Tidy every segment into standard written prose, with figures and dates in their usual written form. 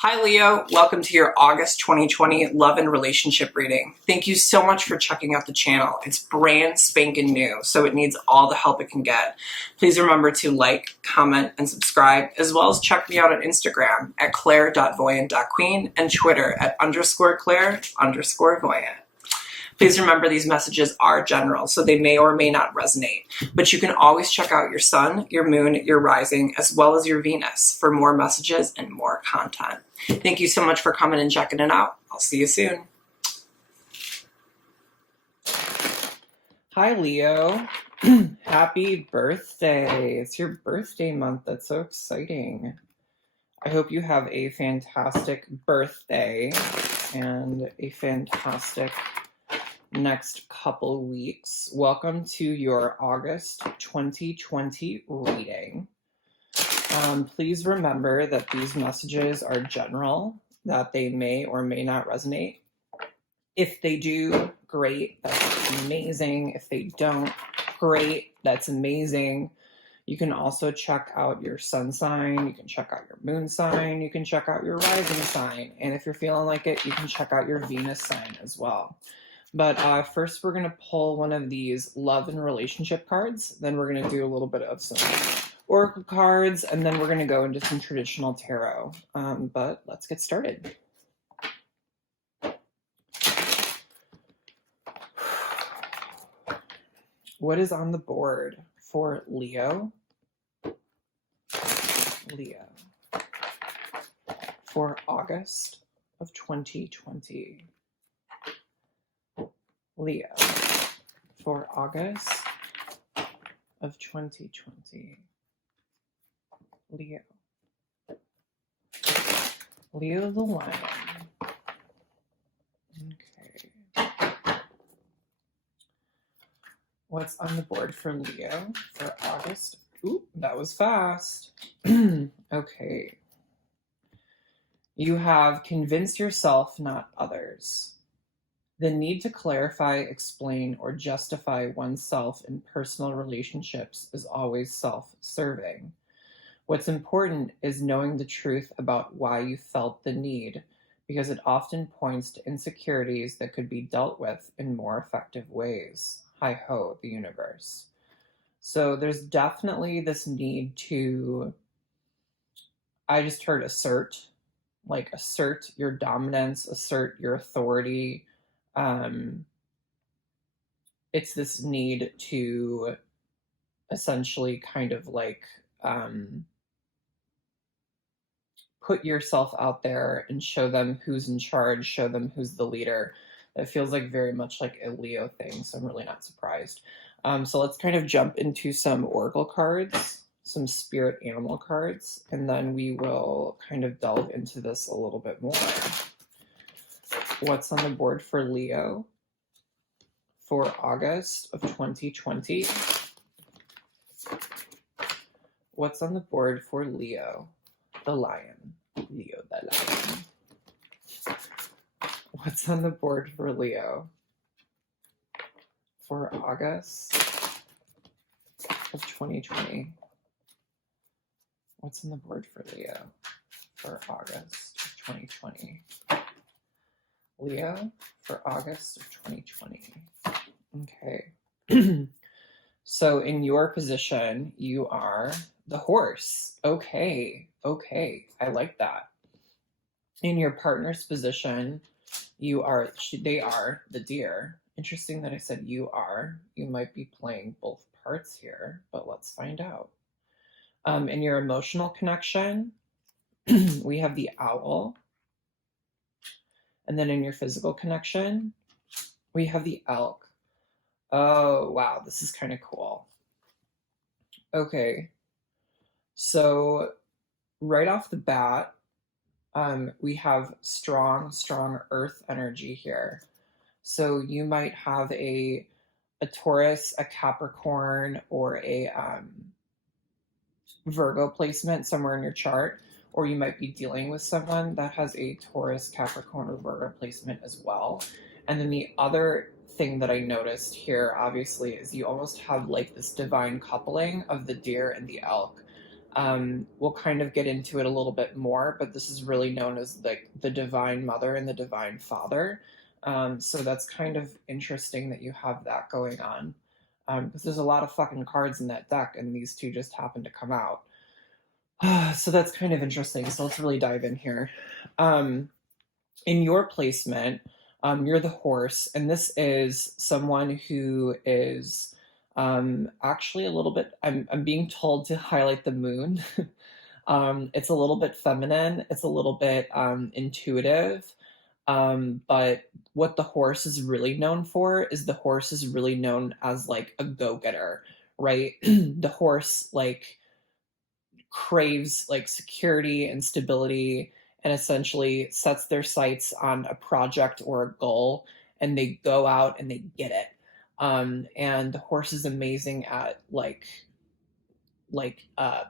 Hi Leo, welcome to your August 2020 love and relationship reading. Thank you so much for checking out the channel. It's brand spanking new, so it needs all the help it can get. Please remember to like, comment, and subscribe, as well as check me out on Instagram at claire.voyant.queen and Twitter at _Claire_voyant. Please remember these messages are general, so they may or may not resonate, but you can always check out your sun, your moon, your rising, as well as your Venus for more messages and more content. Thank you so much for coming and checking it out. I'll see you soon. Hi, Leo. Happy birthday. It's your birthday month. That's so exciting. I hope you have a fantastic birthday and a fantastic next couple weeks. Welcome to your August 2020 reading. Please remember that these messages are general, that they may or may not resonate. If they do, great, that's amazing. If they don't, great, that's amazing. You can also check out your sun sign, you can check out your moon sign, you can check out your rising sign, and if you're feeling like it, you can check out your Venus sign as well. But first we're going to pull one of these love and relationship cards, then we're going to do a little bit of some oracle cards, and then we're going to go into some traditional tarot. But let's get started. What is on the board for Leo? Leo. For August of 2020. Leo. For August of 2020. Leo. Leo the Lion. Okay. What's on the board for Leo for August? Ooh, that was fast. Okay. You have convinced yourself, not others. The need to clarify, explain, or justify oneself in personal relationships is always self-serving. What's important is knowing the truth about why you felt the need, because it often points to insecurities that could be dealt with in more effective ways. Hi-ho, the universe. So there's definitely this need to, I just heard assert, like assert your dominance, assert your authority. It's this need to essentially kind of like put yourself out there and show them who's in charge, show them who's the leader. It feels like very much like a Leo thing, so I'm really not surprised. So let's kind of jump into some oracle cards, some spirit animal cards, and then we will kind of delve into this a little bit more. What's on the board for Leo for August of 2020? What's on the board for Leo the Lion? Leo the Lion. What's on the board for Leo for August of 2020? What's on the board for Leo for August of 2020? Leo for August of 2020. Okay. So in your position, you are the horse. Okay. I like that. In your partner's position, they are the deer. Interesting that I said you are. You might be playing both parts here, but let's find out. In your emotional connection, we have the owl. And then in your physical connection, we have the elk. Oh, wow, this is kind of cool. Okay, so right off the bat, we have strong earth energy here. So you might have a Taurus, a Capricorn, or a Virgo placement somewhere in your chart, or you might be dealing with someone that has a Taurus, Capricorn, or Virgo placement as well. And then the other thing that I noticed here, obviously, is you almost have like this divine coupling of the deer and the elk. We'll kind of get into it a little bit more, but this is really known as like the Divine Mother and the Divine Father. So that's kind of interesting that you have that going on, because there's a lot of fucking cards in that deck, and these two just happen to come out. So that's kind of interesting. So let's really dive in here. In your placement, you're the horse, and this is someone who is actually a little bit. I'm being told to highlight the moon. It's a little bit feminine. It's a little bit intuitive. But what the horse is really known for is the horse is really known as like a go-getter, right? The horse like craves like security and stability and essentially sets their sights on a project or a goal, and they go out and they get it. And the horse is amazing at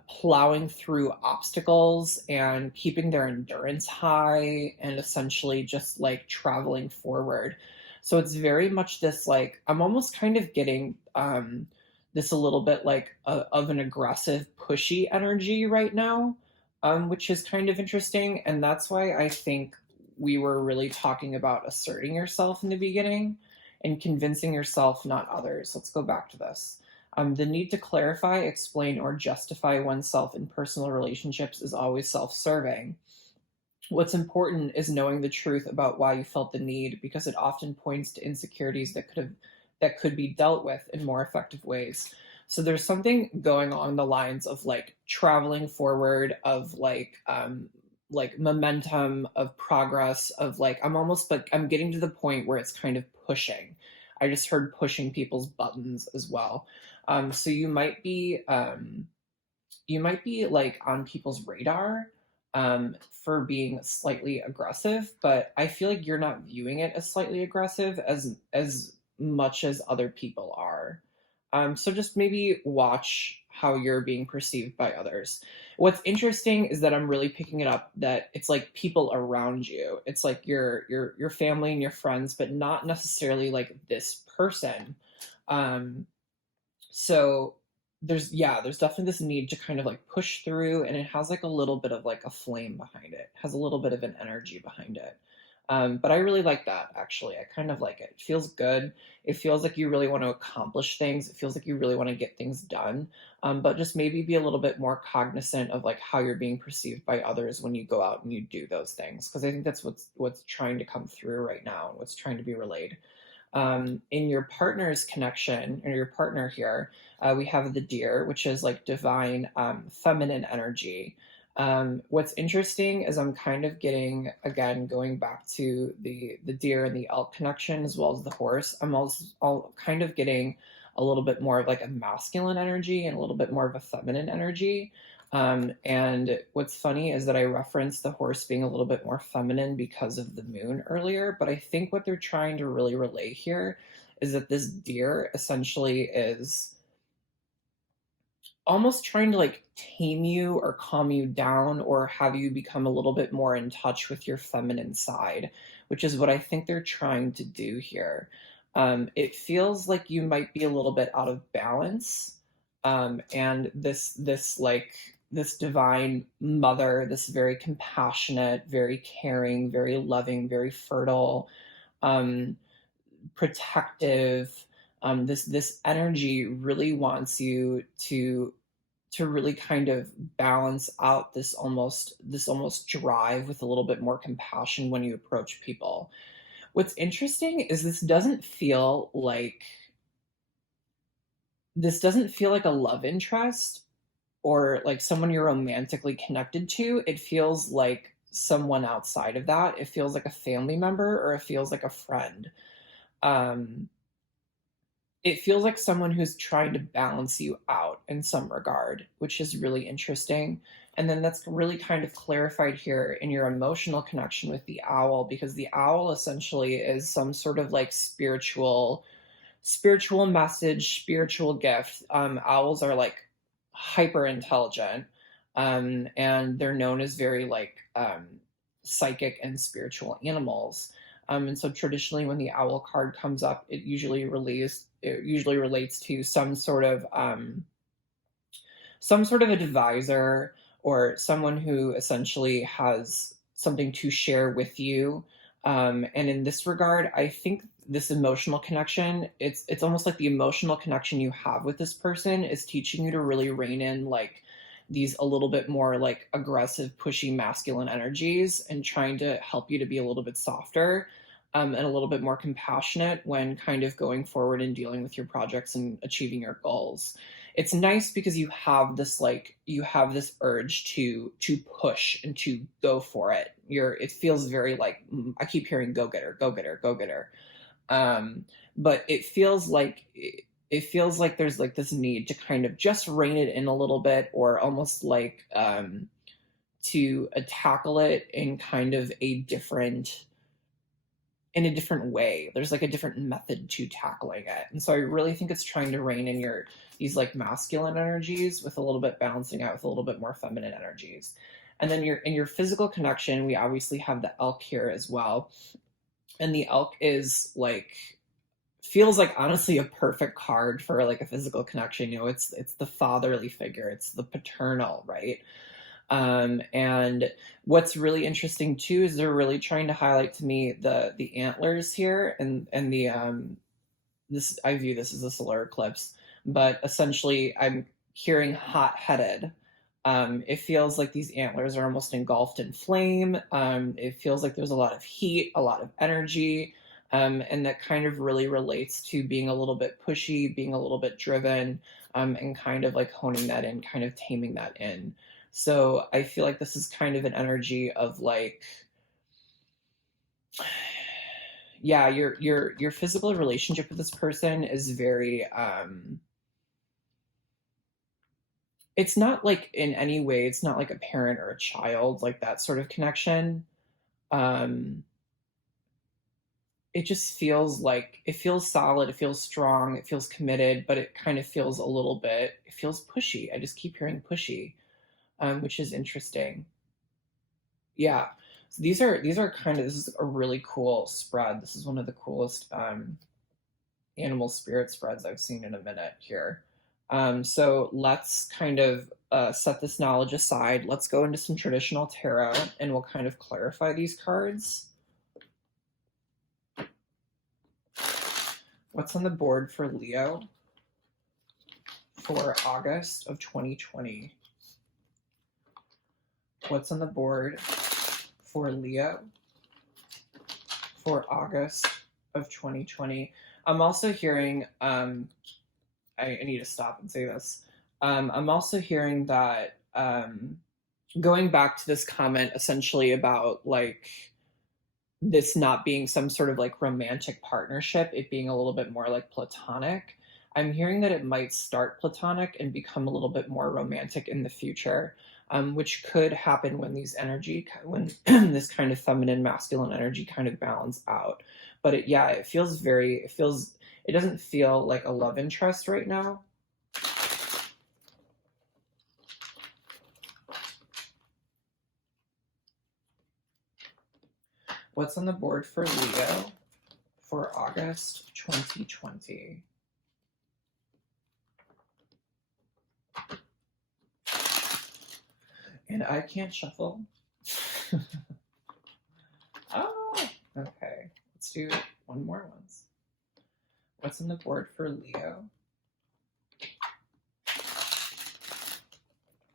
plowing through obstacles and keeping their endurance high and essentially just like traveling forward. So it's very much this like I'm almost kind of getting this a little bit like of an aggressive pushy energy right now, which is kind of interesting, and that's why I think we were really talking about asserting yourself in the beginning and convincing yourself, not others. Let's go back to this. The need to clarify, explain, or justify oneself in personal relationships is always self serving. What's important is knowing the truth about why you felt the need, because it often points to insecurities that could be dealt with in more effective ways. So there's something going on the lines of like traveling forward, of like momentum, of progress, of like I'm almost like I'm getting to the point where it's kind of pushing. I just heard pushing people's buttons as well. So you might be like on people's radar for being slightly aggressive, but I feel like you're not viewing it as slightly aggressive as much as other people are. So just maybe watch how you're being perceived by others. What's interesting is that I'm really picking it up that it's like people around you. It's like your family and your friends, but not necessarily like this person. Um, so there's definitely this need to kind of like push through, and it has like a little bit of like a flame behind it, has a little bit of an energy behind it. But I really like that, actually. I kind of like it. It feels good. It feels like you really want to accomplish things. It feels like you really want to get things done. But just maybe be a little bit more cognizant of like how you're being perceived by others when you go out and you do those things, because I think that's what's trying to come through right now and what's trying to be relayed. In your partner's connection, or your partner here, we have the deer, which is like divine feminine energy. What's interesting is I'm kind of getting, again, going back to the deer and the elk connection as well as the horse. I'm also all kind of getting a little bit more of like a masculine energy and a little bit more of a feminine energy. And what's funny is that I referenced the horse being a little bit more feminine because of the moon earlier, but I think what they're trying to really relay here is that this deer essentially is almost trying to like tame you or calm you down or have you become a little bit more in touch with your feminine side, which is what I think they're trying to do here. It feels like you might be a little bit out of balance, and this divine mother, this very compassionate, very caring, very loving, very fertile, um, protective. This energy really wants you to really kind of balance out this almost drive with a little bit more compassion when you approach people. What's interesting is this doesn't feel like a love interest or like someone you're romantically connected to. It feels like someone outside of that. It feels like a family member or it feels like a friend. Um, it feels like someone who's trying to balance you out in some regard, which is really interesting. And then that's really kind of clarified here in your emotional connection with the owl, because the owl essentially is some sort of like spiritual message, spiritual gift. Owls are like hyper intelligent, and they're known as very like psychic and spiritual animals. And so traditionally, when the owl card comes up, it usually relates to some sort of some sort of advisor or someone who essentially has something to share with you. And in this regard, I think this emotional connection, it's almost like the emotional connection you have with this person is teaching you to really rein in like these a little bit more like aggressive, pushy, masculine energies and trying to help you to be a little bit softer, and a little bit more compassionate when kind of going forward and dealing with your projects and achieving your goals. It's nice because you have this urge to push and to go for it. It feels very like, I keep hearing go getter, go getter, go getter. Um, but it feels like there's like this need to kind of just rein it in a little bit, or almost like to tackle it in kind of in a different way. There's like a different method to tackling it. And so I really think it's trying to rein in these like masculine energies with a little bit balancing out with a little bit more feminine energies. And then in your physical connection, we obviously have the elk here as well. And the elk is like, feels like honestly a perfect card for like a physical connection. It's the fatherly figure, it's the paternal, right? And what's really interesting too is they're really trying to highlight to me the antlers here, and the this, I view this as a solar eclipse, but essentially I'm hearing hot-headed. It feels like these antlers are almost engulfed in flame. It feels like there's a lot of heat, a lot of energy, and that kind of really relates to being a little bit pushy, being a little bit driven, and kind of like honing that in, kind of taming that in. So I feel like this is kind of an energy of like, yeah, your physical relationship with this person is very it's not like in any way, it's not like a parent or a child, like that sort of connection. Um it just feels like it feels solid, it feels strong, it feels committed, but it kind of feels a little bit, it feels pushy. I just keep hearing pushy, which is interesting. Yeah. So these are kind of, this is a really cool spread. This is one of the coolest animal spirit spreads I've seen in a minute here. So let's kind of set this knowledge aside. Let's go into some traditional tarot and we'll kind of clarify these cards. What's on the board for Leo for August of 2020? What's on the board for Leo for August of 2020? I'm also hearing, I need to stop and say this. I'm also hearing that, going back to this comment essentially about like this not being some sort of like romantic partnership, it being a little bit more like platonic. I'm hearing that it might start platonic and become a little bit more romantic in the future, which could happen when when this kind of feminine masculine energy kind of balance out. But it doesn't feel like a love interest right now. What's on the board for Leo for August 2020? And I can't shuffle. Oh, okay. Let's do one more once. What's on the board for Leo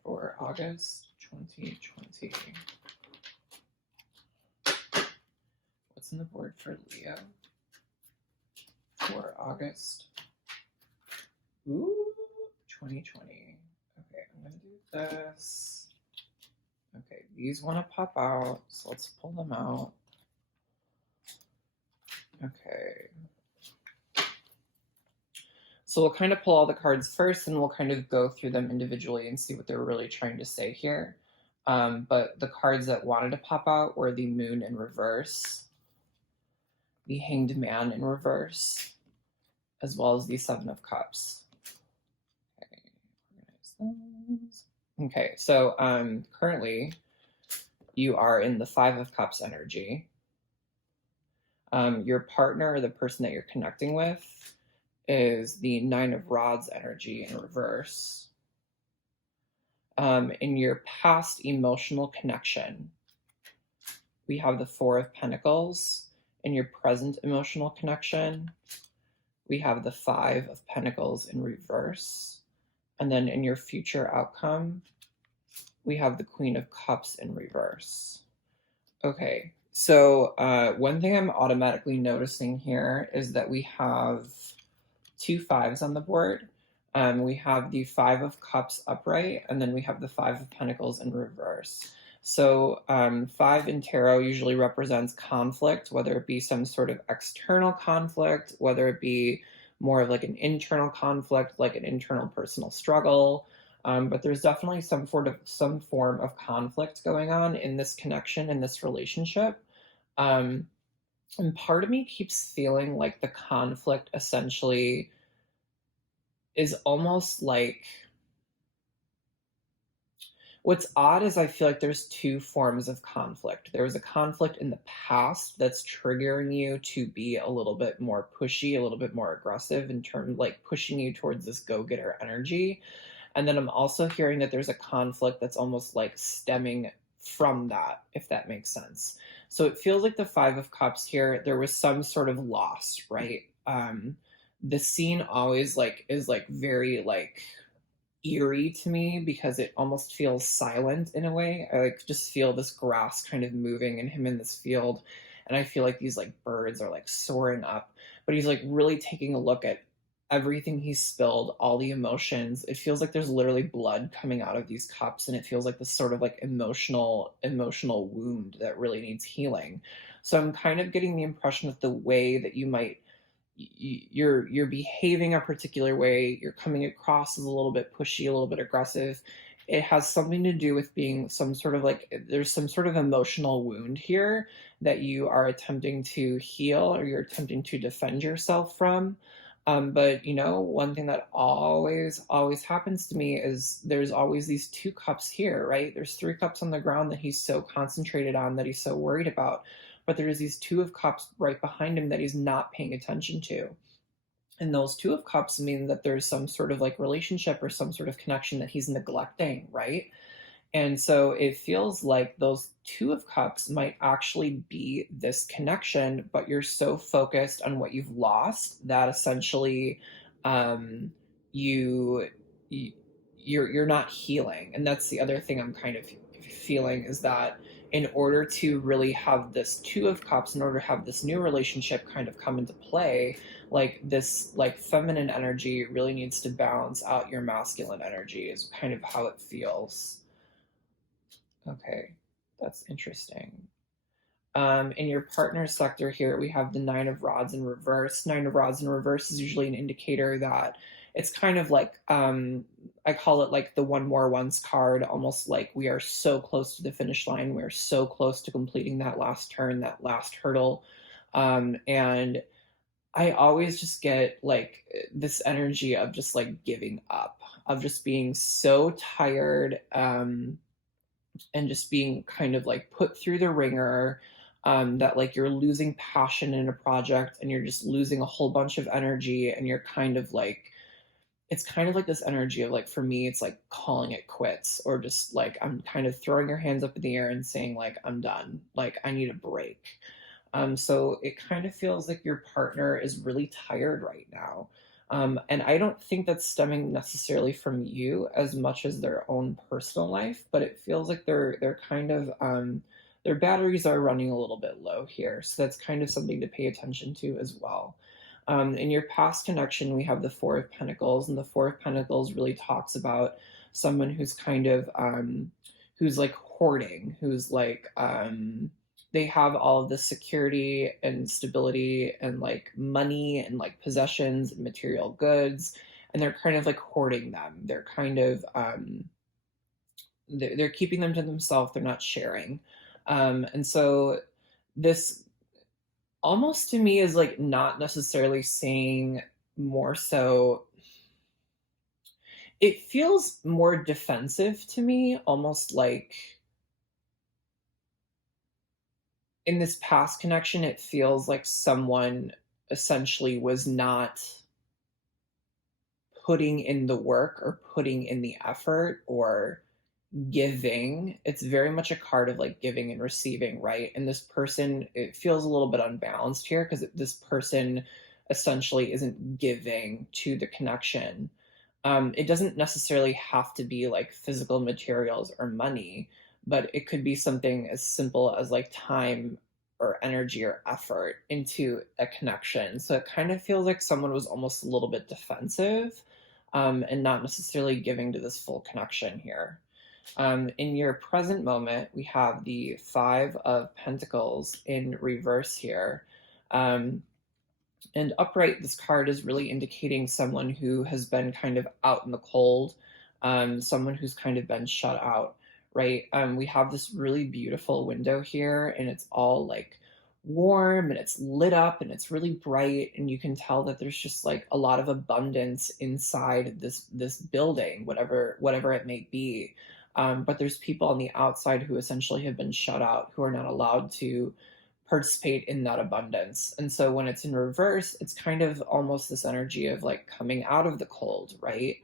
for August 2020? What's on the board for Leo for August 2020? Okay, I'm gonna do this. Okay, these want to pop out, so let's pull them out. Okay. So we'll kind of pull all the cards first and we'll kind of go through them individually and see what they're really trying to say here. But the cards that wanted to pop out were the Moon in reverse, the Hanged Man in reverse, as well as the Seven of Cups. Okay, organize those. Okay, so currently you are in the Five of Cups energy. Your partner, or the person that you're connecting with, is the Nine of Rods energy in reverse. In your past emotional connection, we have the Four of Pentacles. In your present emotional connection, we have the Five of Pentacles in reverse. And then in your future outcome, we have the Queen of Cups in reverse. Okay, so one thing I'm automatically noticing here is that we have two fives on the board. We have the Five of Cups upright, and then we have the Five of Pentacles in reverse. So five in tarot usually represents conflict, whether it be some sort of external conflict, whether it be more of like an internal conflict, like an internal personal struggle. But there's definitely some form of conflict going on in this connection, in this relationship. And part of me keeps feeling like the conflict essentially is almost like, what's odd is I feel like there's two forms of conflict. There was a conflict in the past that's triggering you to be a little bit more pushy, a little bit more aggressive in terms like pushing you towards this go-getter energy. And then I'm also hearing that there's a conflict that's almost like stemming from that, if that makes sense. So it feels like the Five of Cups here, there was some sort of loss, right? The scene always like is like very like eerie to me because it almost feels silent in a way. I like just feel this grass kind of moving and him in this field, and I feel like these like birds are like soaring up, but he's like really taking a look at everything he's spilled, all the emotions. It feels like there's literally blood coming out of these cups, and it feels like this sort of like emotional wound that really needs healing. So I'm kind of getting the impression that the way that you might you're behaving a particular way, you're coming across as a little bit pushy, a little bit aggressive, it has something to do with being some sort of like there's some sort of emotional wound here that you are attempting to heal or you're attempting to defend yourself from. But you know, one thing that always happens to me is there's always these two cups here, right? There's three cups on the ground that he's so concentrated on, that he's so worried about, but there's these two of cups right behind him that he's not paying attention to. And those two of cups mean that there's some sort of like relationship or some sort of connection that he's neglecting, right? And so it feels like those two of cups might actually be this connection, but you're so focused on what you've lost that essentially um, you, you you're not healing. And that's the other thing I'm kind of feeling, is that in order to really have this two of cups, in order to have this new relationship kind of come into play, like this like feminine energy really needs to balance out your masculine energy, is kind of how it feels. Okay, that's interesting. In your partner sector here, we have the Nine of Rods in reverse. Nine of Rods in reverse is usually an indicator that it's kind of like, I call it like the one more once card, almost like we are so close to the finish line. We're so close to completing that last turn, that last hurdle. And I always just get like this energy of just like giving up, of just being so tired. And just being kind of like put through the ringer, that like you're losing passion in a project and you're just losing a whole bunch of energy, and you're kind of like, it's kind of like this energy of like, for me it's like calling it quits, or just like I'm kind of throwing your hands up in the air and saying like I'm done, like I need a break. So it kind of feels like your partner is really tired right now. And I don't think that's stemming necessarily from you as much as their own personal life, but it feels like they're kind of their batteries are running a little bit low here. So that's kind of something to pay attention to as well. In your past connection, we have the Four of Pentacles, and the Four of Pentacles really talks about someone who's kind of who's like hoarding, who's like they have all of the security and stability and like money and like possessions and material goods, and they're kind of like hoarding them. They're kind of they're keeping them to themselves. They're not sharing. And so this almost to me is like not necessarily saying, more so it feels more defensive to me, almost like in this past connection it feels like someone essentially was not putting in the work or putting in the effort or giving. It's very much a card of like giving and receiving, right? And this person, it feels a little bit unbalanced here because this person essentially isn't giving to the connection. It doesn't necessarily have to be like physical materials or money, but it could be something as simple as like time or energy or effort into a connection. So it kind of feels like someone was almost a little bit defensive, and not necessarily giving to this full connection here. In your present moment, we have the Five of Pentacles in reverse here. Um, and upright, this card is really indicating someone who has been kind of out in the cold, someone who's kind of been shut out, right? We have this really beautiful window here, and it's all like warm and it's lit up and it's really bright, and you can tell that there's just like a lot of abundance inside this building, whatever it may be. But there's people on the outside who essentially have been shut out, who are not allowed to participate in that abundance. And so when it's in reverse, it's kind of almost this energy of like coming out of the cold, right?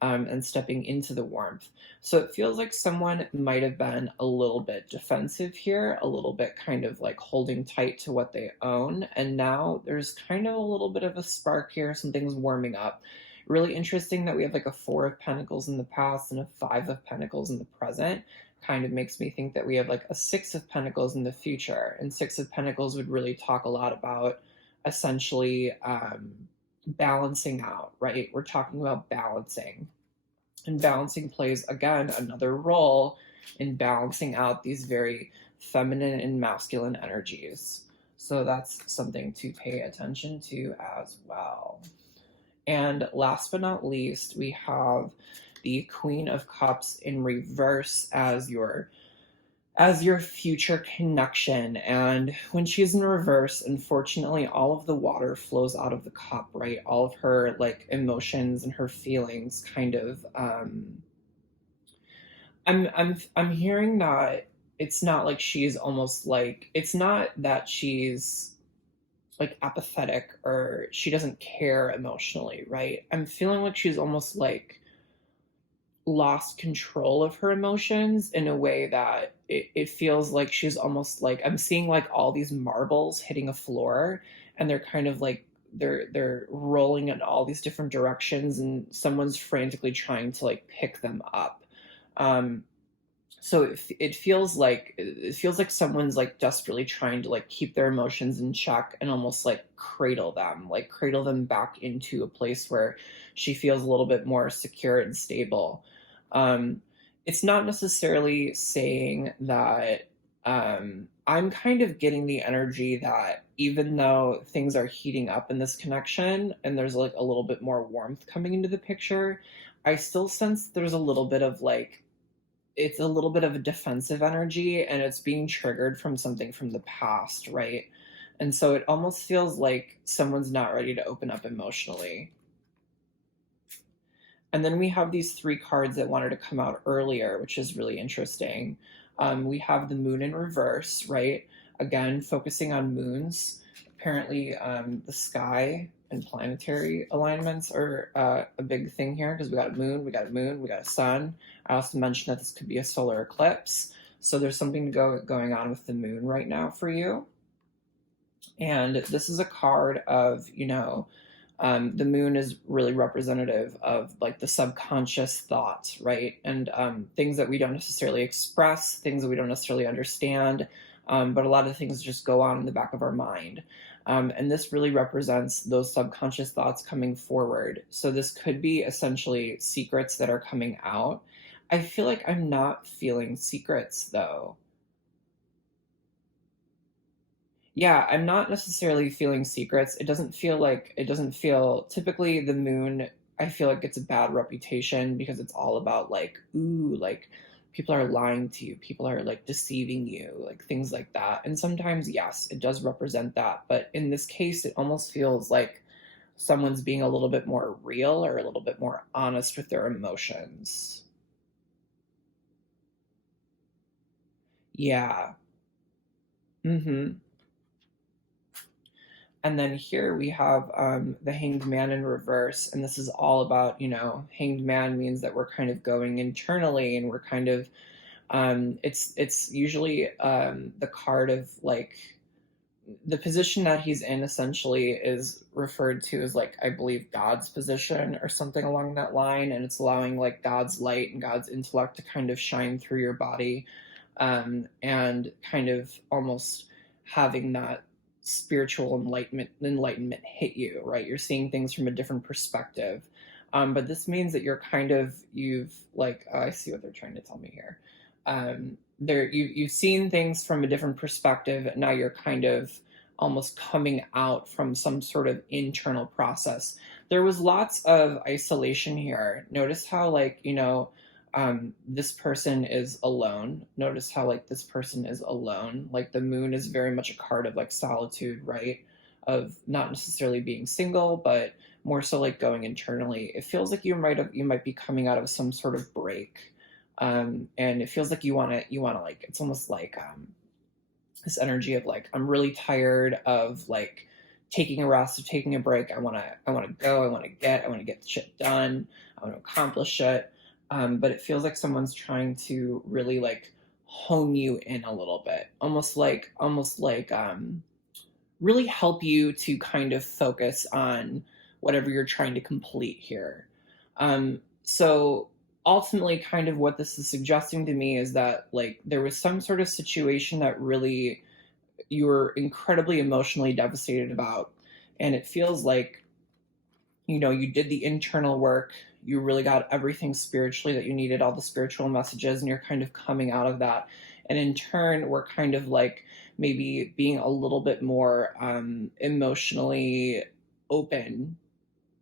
And stepping into the warmth. So it feels like someone might have been a little bit defensive here, a little bit kind of like holding tight to what they own. And now there's kind of a little bit of a spark here, something's warming up. Really interesting that we have like a Four of Pentacles in the past and a Five of Pentacles in the present. Kind of makes me think that we have like a Six of Pentacles in the future. And Six of Pentacles would really talk a lot about essentially balancing out, right? We're talking about balancing. And balancing plays, again, another role in balancing out these very feminine and masculine energies. So that's something to pay attention to as well. And last but not least, we have the Queen of Cups in reverse as your future connection. And when she's in reverse, unfortunately, all of the water flows out of the cup, right? All of her like emotions and her feelings kind of I'm hearing that it's not like she's almost like, it's not that she's like apathetic or she doesn't care emotionally, right? I'm feeling like she's almost like lost control of her emotions in a way that it feels like she's almost like, I'm seeing like all these marbles hitting a floor, and they're kind of like they're rolling in all these different directions, and someone's frantically trying to like pick them up. um so it feels like someone's like desperately trying to like keep their emotions in check and almost like cradle them back into a place where she feels a little bit more secure and stable. um it's not necessarily saying that, I'm kind of getting the energy that even though things are heating up in this connection and there's like a little bit more warmth coming into the picture, I still sense there's a little bit of like, it's a little bit of a defensive energy, and it's being triggered from something from the past, right? And so it almost feels like someone's not ready to open up emotionally. And then we have these three cards that wanted to come out earlier, which is really interesting. We have the moon in reverse, right? Again, focusing on moons. Apparently, the sky and planetary alignments are a big thing here, because we got a moon, we got a moon, we got a sun. I also mentioned that this could be a solar eclipse. So there's something going on with the moon right now for you. And this is a card of, the moon is really representative of like the subconscious thoughts, right? And things that we don't necessarily express, things that we don't necessarily understand, but a lot of things just go on in the back of our mind. And this really represents those subconscious thoughts coming forward. So this could be essentially secrets that are coming out. I feel like I'm not feeling secrets though. Yeah, I'm not necessarily feeling secrets. It doesn't feel, typically the moon, I feel like it's a bad reputation because it's all about like, ooh, like people are lying to you, people are like deceiving you, like things like that. And sometimes, yes, it does represent that. But in this case, it almost feels like someone's being a little bit more real or a little bit more honest with their emotions. Yeah. Mm-hmm. And then here we have the Hanged Man in reverse, and this is all about, Hanged Man means that we're kind of going internally, and we're kind of it's usually the card of like the position that he's in essentially is referred to as like I believe God's position or something along that line, and it's allowing like God's light and God's intellect to kind of shine through your body, and kind of almost having that spiritual enlightenment hit you, right? You're seeing things from a different perspective. But this means that you've like I see what they're trying to tell me here. You've seen things from a different perspective, and now you're kind of almost coming out from some sort of internal process. There was lots of isolation here. Notice how like this person is alone. Notice how like this person is alone. Like the moon is very much a card of like solitude, right? Of not necessarily being single, but more so like going internally. It feels like you might be coming out of some sort of break, and it feels like you want to like it's almost like this energy of like I'm really tired of like taking a rest, of taking a break. I want to go. I want to get shit done. I want to accomplish it. But it feels like someone's trying to really like hone you in a little bit, almost like really help you to kind of focus on whatever you're trying to complete here. So ultimately, kind of what this is suggesting to me is that like there was some sort of situation that really you were incredibly emotionally devastated about, and it feels like you did the internal work, you really got everything spiritually that you needed, all the spiritual messages, and you're kind of coming out of that. And in turn, we're kind of like maybe being a little bit more emotionally open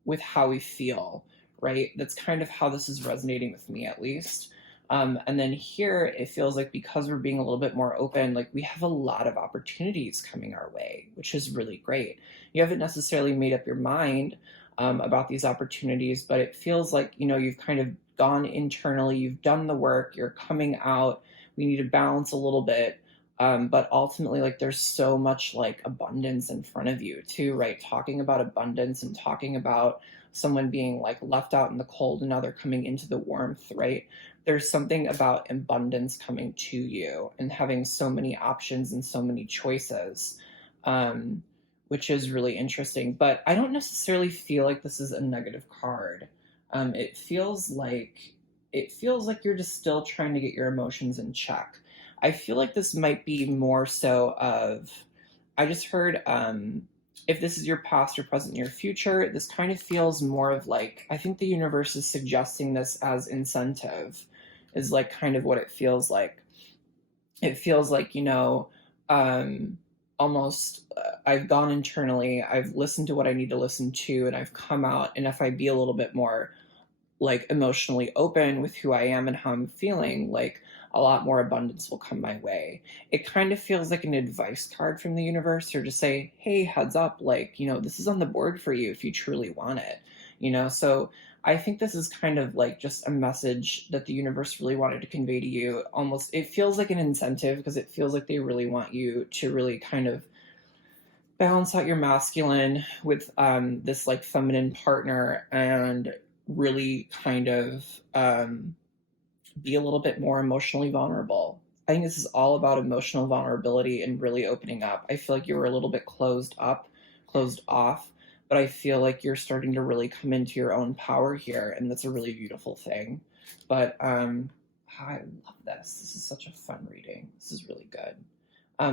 with how we feel, right? That's kind of how this is resonating with me, at least. And then here, it feels like because we're being a little bit more open, like we have a lot of opportunities coming our way, which is really great. You haven't necessarily made up your mind about these opportunities, but it feels like, you've kind of gone internally, you've done the work, you're coming out. We need to balance a little bit. But ultimately, like there's so much like abundance in front of you too, right? Talking about abundance and talking about someone being like left out in the cold and now they're coming into the warmth, right? There's something about abundance coming to you and having so many options and so many choices, which is really interesting. But I don't necessarily feel like this is a negative card. It feels like you're just still trying to get your emotions in check. I feel like this might be more so of, I just heard, if this is your past, your present, your future, this kind of feels more of like, I think the universe is suggesting this as incentive, is like kind of what it feels like. It feels like, almost I've gone internally, I've listened to what I need to listen to, and I've come out. And if I be a little bit more like emotionally open with who I am and how I'm feeling, like a lot more abundance will come my way. It kind of feels like an advice card from the universe, or to say, hey, heads up, like, this is on the board for you if you truly want it. So I think this is kind of like just a message that the universe really wanted to convey to you. Almost, it feels like an incentive because it feels like they really want you to really kind of balance out your masculine with this like feminine partner, and really kind of be a little bit more emotionally vulnerable. I think this is all about emotional vulnerability and really opening up. I feel like you were a little bit closed off, but I feel like you're starting to really come into your own power here, and that's a really beautiful thing. But I love this. This is such a fun reading. This is really good.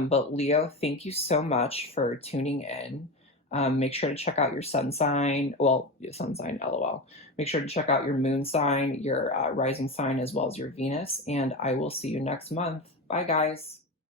But Leo, thank you so much for tuning in. Make sure to check out your sun sign. Well, your sun sign, LOL. Make sure to check out your moon sign, your rising sign, as well as your Venus. And I will see you next month. Bye, guys.